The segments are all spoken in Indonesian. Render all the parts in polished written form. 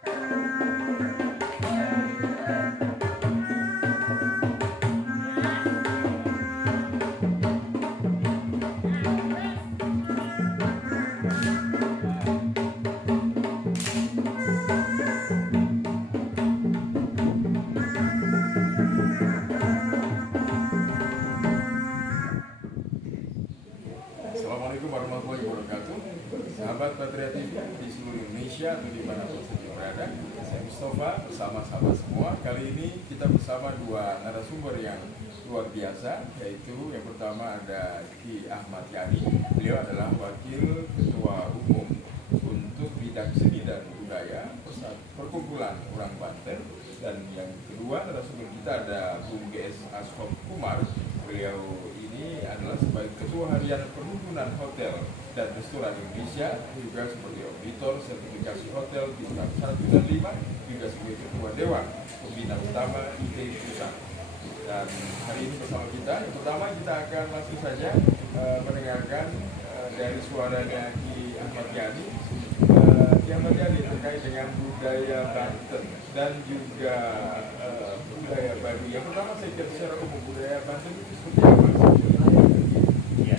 Assalamualaikum warahmatullahi wabarakatuh. Sahabat Patria TV di seluruh Indonesia atau dimanapun saja berada, saya Mustafa bersama sahabat semua. Kali ini kita bersama dua narasumber yang luar biasa, yaitu yang pertama ada Ki Ahmad Yani. Beliau adalah Wakil Ketua Umum untuk Bidang Seni dan Budaya Perkumpulan Orang Banten. Dan yang kedua narasumber kita ada Bung GS Ashok Kumar. Beliau ini adalah sebagai Ketua Harian Perhimpunan Hotel dan Restoran Indonesia, juga sebagai auditor sertifikasi hotel bintang 1 dan 5, juga sebagai Ketua Dewan Pembina Utama IT Pusat. Dan hari ini bersama kita, yang pertama kita akan langsung saja mendengarkan dari suaranya Ki Ahmad Yani. Ki Ahmad Yani terkait dengan budaya Banten dan juga budaya Baduy. Yang pertama saya kira secara umum budaya Banten itu seperti apa? Ya,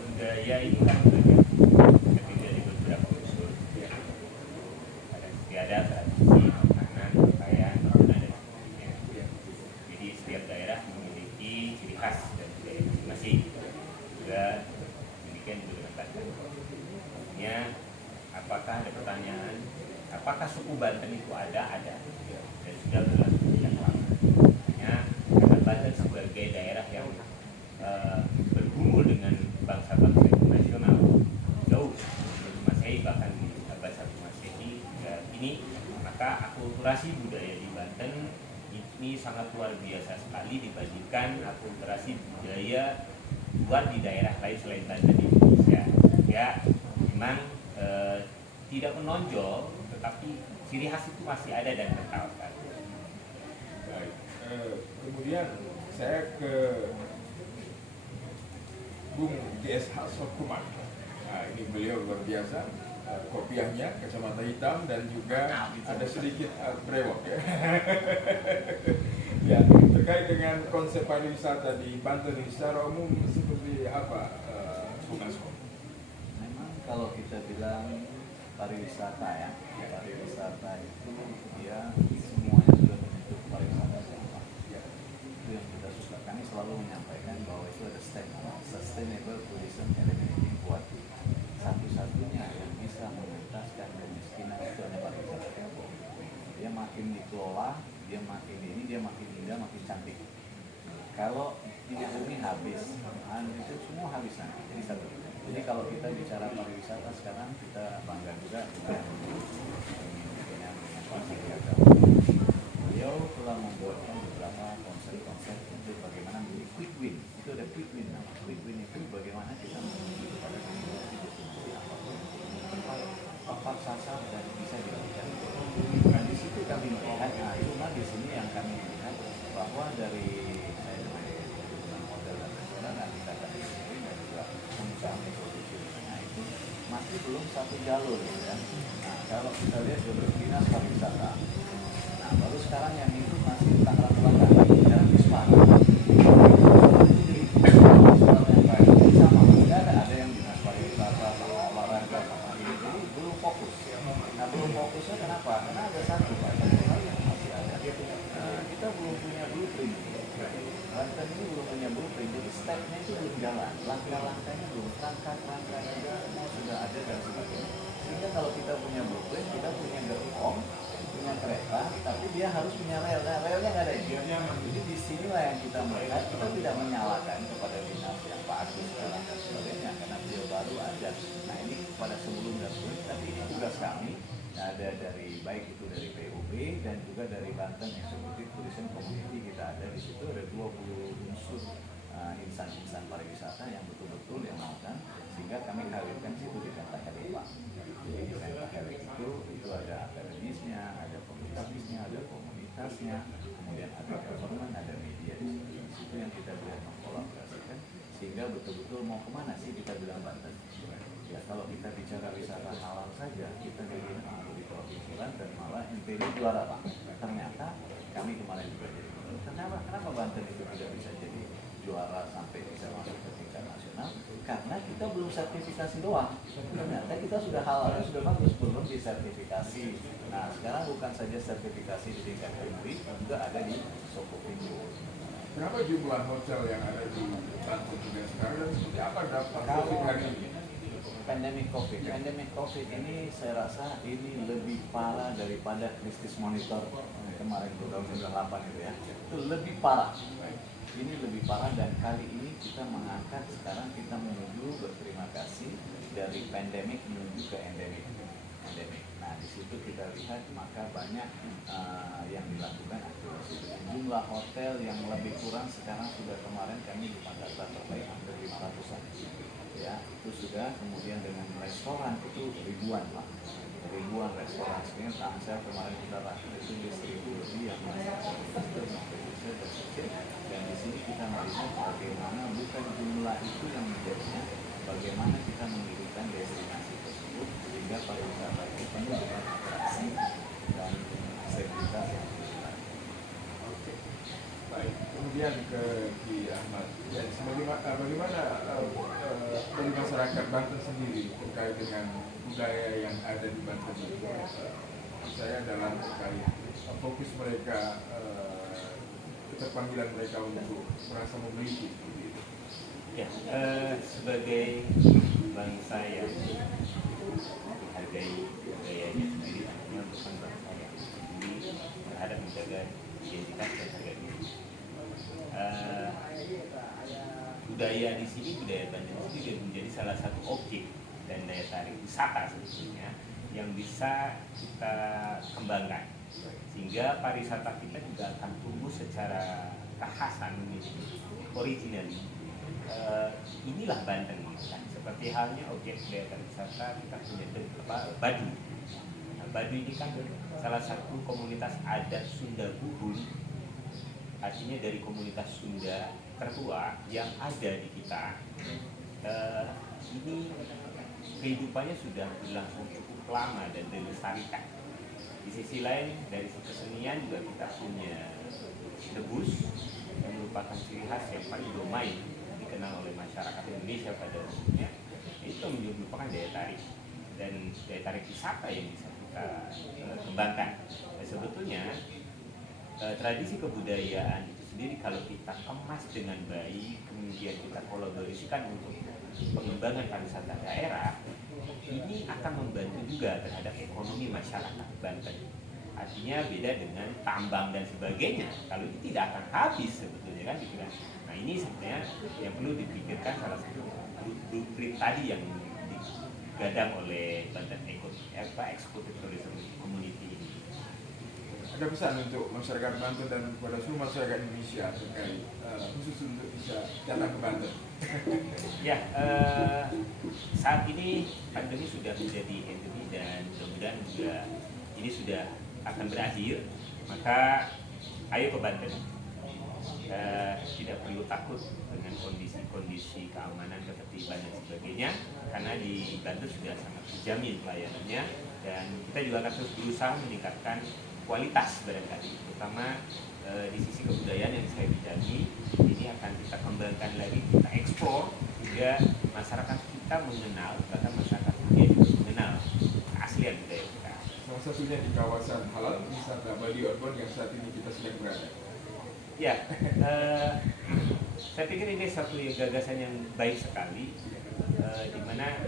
budaya ini kan terdiri dari beberapa unsur. Ada istiadat, tradisi, makanan, pakaian, bangunan, dan sebagainya. Jadi setiap daerah memiliki ciri khas dan budaya masing-masing. Juga demikian juga dengan Banten. Artinya, apakah ada pertanyaan? Apakah suku Banten itu ada? Ada. Dan sudah berlangsung sejak lama. Artinya, karena Banten sebagai daerah yang bergumul dengan bangsa-bangsa internasional jauh sebelum Masehi, bahkan di abad 1 Masehi ini, maka akulturasi budaya di Banten ini sangat luar biasa sekali dibandingkan akulturasi budaya luar di daerah lain selain Banten di Indonesia. Ya, memang tidak menonjol, tetapi ciri khas itu masih ada dan kental. Baik. Kemudian saya ke Bung GS Ashok Kumar. Nah, ini beliau luar biasa, kopiahnya, kacamata hitam, dan juga ada sedikit brewok ya. Ya, terkait dengan konsep pariwisata di Banten ini secara umum seperti apa, Bung Ashok? Memang kalau kita bilang pariwisata ya, pariwisata itu dia semuanya sudah menyentuh pariwisata semua. Ya. Itu yang kita suka. Kami selalu menyampaikan bahwa itu ada sustainable tourism element ini buat satu-satunya yang bisa mengentaskan kemiskinan itu hanya pariwisata. Dia makin dikelola, dia makin ini, dia makin indah, makin cantik. Kalau ini bumi habis, itu semua habis nanti. Jadi satu. Jadi kalau kita bicara pariwisata sekarang, kita bangga juga dengan pariwisata. Beliau telah membuatkan beberapa konsep-konsep untuk bagaimana menjadi quick win. Itu ada quick win. Nama quick win itu bagaimana kita menuju kepada destinasi apapun tepat sasar dan bisa dilakukan. Nah di situ kami melihat, nah cuma di sini yang kami lihat bahwa dari saya dengan model dan restoran dan kita tadi sendiri dan juga pengusaha produksi itu masih belum satu jalur ya. Nah kalau kita lihat jalur dinas pariwisata, nah baru sekarang yang itu masih tangerang belakang dan Wisma. Sama nggak ada yang dinas pariwisata sama olahraga sama ini, jadi belum fokus. Nah belum fokusnya kenapa? Karena ada satu hal yang masih ada. Kita belum punya blueprint. Banten ini belum punya blueprint, jadi stepnya itu belum jalan, langkah-langkahnya belum, rangka-rangkanya semua sudah ada dan sebagainya. Sehingga kalau kita punya blueprint, kita punya gerbong, punya kereta, tapi dia harus punya rel. Nah, relnya nggak ada ini. Jadi disinilah yang kita melihat, kita tidak menyalahkan kepada dinas yang Pak Agus sekarang dan sebagainya, karena beliau baru aja. Nah ini pada sebelum dan sebelum, tapi ini tugas kami. Nah, ada dari baik itu dari PUB dan juga dari Banten Executive Tourism Community, kita ada di situ ada 20 unsur insan-insan pariwisata yang betul-betul yang melakukan, sehingga kami kawinkan situ di Pentahelix. Jadi di Pentahelix itu ada akademisnya, ada komunitasnya, ada komunitasnya, kemudian ada government, ada media di situ. Di situ yang kita bilang mengkolaborasikan, sehingga betul-betul mau kemana sih kita bilang Banten. Ya kalau kita bicara wisata halal saja, kita di Provinsi Banten malah NTB juara Pak. Ternyata kami kemarin juga jadi. Kenapa Banten itu tidak bisa jadi juara sampai bisa masuk ke tingkat nasional? Karena kita belum sertifikasi doang. Ternyata kita sudah halalnya sudah bagus, belum disertifikasi. Nah sekarang bukan saja sertifikasi di tingkat negeri, juga ada di Sokovindo. Berapa jumlah hotel yang ada di Banten juga sekarang dan seperti apa dampak COVID hari ini? Pandemic COVID ini saya rasa ini lebih parah daripada krisis monitor kemarin 2008 itu ya. Itu lebih parah. Ini lebih parah dan kali ini kita mengangkat sekarang kita menuju berterima kasih dari pandemic menuju ke endemik. Nah di situ kita lihat maka banyak yang dilakukan aktivasi. Jumlah hotel yang lebih kurang sekarang sudah kemarin kami di Makassar terbaik hampir 500-an. Ya, itu sudah kemudian dengan restoran itu ribuan Pak. Ribuan restoran. Sebenarnya Tangsel kemarin kita rakyat itu di 1000 lebih yang dan di sini kita melihat bagaimana bukan jumlah itu yang menjadinya, bagaimana kita mendirikan destinasi tersebut sehingga pariwisata itu penuh dengan atraksi dan aktivitas yang besar. Oke, baik. Kemudian ke Ki Ahmad. Ya, bagaimana dari masyarakat Banten sendiri terkait dengan budaya yang ada di Banten ini? Saya dalam terkait fokus mereka, keterpanggilan mereka untuk merasa memiliki. Ya, sebagai bangsa yang menghargai budayanya sendiri, artinya bukan bangsa yang peduli terhadap menjaga identitas dan harga diri. Budaya di sini, budaya Banten itu menjadi salah satu objek dan daya tarik wisata sebetulnya yang bisa kita kembangkan, sehingga pariwisata kita juga akan tumbuh secara kekhasan, original. Inilah Banten kan. Seperti halnya objek daya tarik wisata kita punya Baduy. Nah, Baduy ini kan salah satu komunitas adat Sunda Buhun, artinya dari komunitas Sunda tertua yang ada di kita. Ini kehidupannya sudah berlangsung cukup lama dan dilestarikan. Di sisi lain dari sisi kesenian juga kita punya debus yang merupakan ciri khas yang paling domain dikenal oleh masyarakat Indonesia pada umumnya. Itu merupakan daya tarik dan daya tarik wisata yang bisa kita kembangkan. Dan sebetulnya tradisi kebudayaan itu sendiri kalau kita kemas dengan baik, kemudian kita kolaborasikan untuk pengembangan pariwisata daerah, ini akan membantu juga terhadap ekonomi masyarakat Banten. Artinya beda dengan tambang dan sebagainya. Kalau ini tidak akan habis sebetulnya kan gitu kan. Nah ini sebenarnya yang perlu dipikirkan salah satu blueprint tadi yang digadang oleh Banten Executive Tourism Community ini. Ada pesan untuk masyarakat Banten dan kepada seluruh masyarakat Indonesia terkait khusus untuk bisa datang ke Banten? Ya, saat ini pandemi sudah menjadi endemi dan mudah-mudahan juga ini sudah akan berakhir. Maka ayo ke Banten. Tidak perlu takut dengan kondisi keamanan, ketertiban dan sebagainya, karena di Banten sudah sangat terjamin pelayanannya dan kita juga akan terus berusaha meningkatkan kualitas barangkali, terutama di sisi kebudayaan yang saya bidangi. Ini akan kita kembangkan lagi, kita eksplor hingga masyarakat kita mengenal, bahkan masyarakat dunia juga mengenal keaslian budaya kita. Salah satunya di kawasan halal wisata Baduy Outbound yang saat ini kita sedang berada. Ya, saya pikir ini satu gagasan yang baik sekali, di mana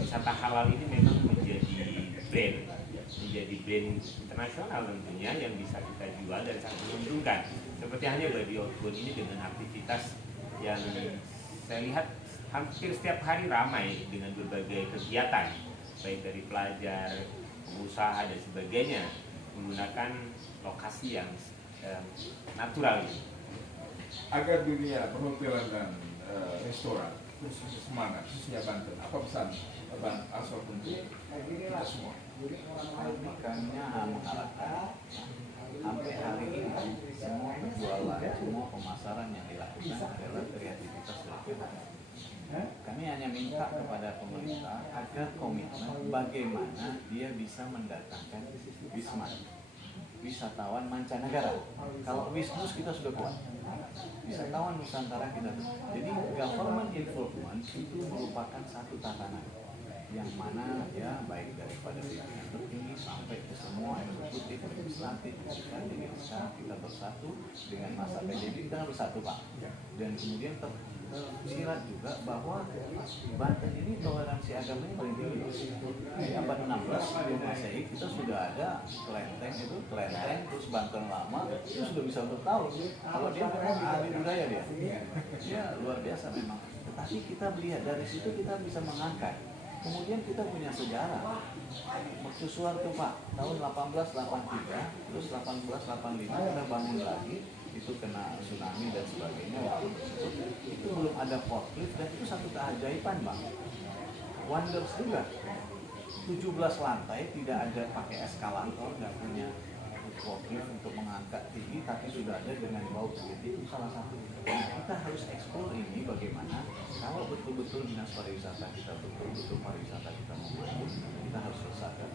wisata halal ini memang menjadi brand internasional tentunya yang bisa kita jual dan sangat menguntungkan. Seperti halnya Baduy Outbound ini dengan aktivitas yang saya lihat hampir setiap hari ramai dengan berbagai kegiatan, baik dari pelajar, pengusaha dan sebagainya, menggunakan lokasi yang natural ini. Agar dunia perhotelan dan restoran terus semangat, khususnya Banten, apa pesan Bang Aswad untuk kita semua? Kami mengharapkan sampai hari ini semua penjualan, semua pemasaran yang dilakukan adalah kreativitas dari kita. Kami hanya minta kepada pemerintah agar komitmen bagaimana dia bisa mendatangkan wisatawan mancanegara. Kalau Wisnus kita sudah kuat, wisatawan Nusantara kita. Jadi government involvement itu merupakan satu tatanan yang mana ya baik daripada pimpinan tertinggi sampai ke semua eksekutif, legislatif, dengan sekarang kita bersatu dengan masa PDB kita bersatu Pak. Dan kemudian tersirat juga bahwa Banten ini toleransi agamanya paling tinggi. Di abad 16 di Masehi kita sudah ada kelenteng terus Banten lama itu sudah bisa bertahun. Kalau dia memang ahli budaya dia luar biasa memang. Tetapi kita melihat dari situ kita bisa mengangkat. Kemudian kita punya sejarah. Mercusuar tuh Pak, tahun 1883, terus 1885 kita bangun lagi, itu kena tsunami dan sebagainya. Waktu itu belum ada forklift dan itu satu keajaiban Pak. Wonders juga. 17 lantai tidak ada pakai eskalator, nggak punya forklift untuk mengangkat tinggi, tapi sudah ada dengan bau tinggi. Itu salah satu. Kita harus eksplor ini bagaimana kalau betul-betul dinas pariwisata kita betul-betul pariwisata kita mau maju, kita harus bersatu.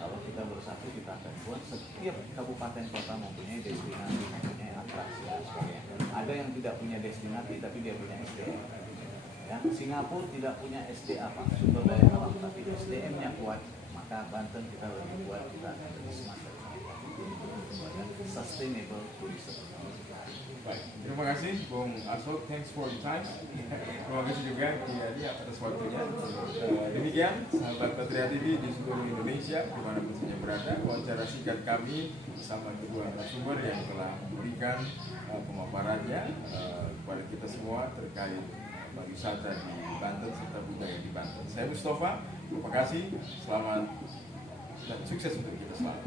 Kalau kita bersatu kita akan buat setiap kabupaten kota mempunyai destinasi, mempunyai atraksi dan sebagainya. Ada yang tidak punya destinasi tapi dia punya SDM. Ya, Singapura tidak punya SDA Pak, sumber daya alam, tapi SDM-nya kuat. Maka Banten kita lebih kuat, kita akan lebih smart. Sustainable tourism. Baik, terima kasih Bung Ashok, thanks for your time. Terima kasih juga Kiai atas waktunya. Demikian sahabat Patria TV di seluruh Indonesia dimanapun saja berada, wawancara singkat kami bersama kedua narasumber yang telah memberikan pemaparannya kepada kita semua terkait pariwisata di Banten serta budaya di Banten. Saya Mustafa, terima kasih, selamat dan sukses untuk kita selalu.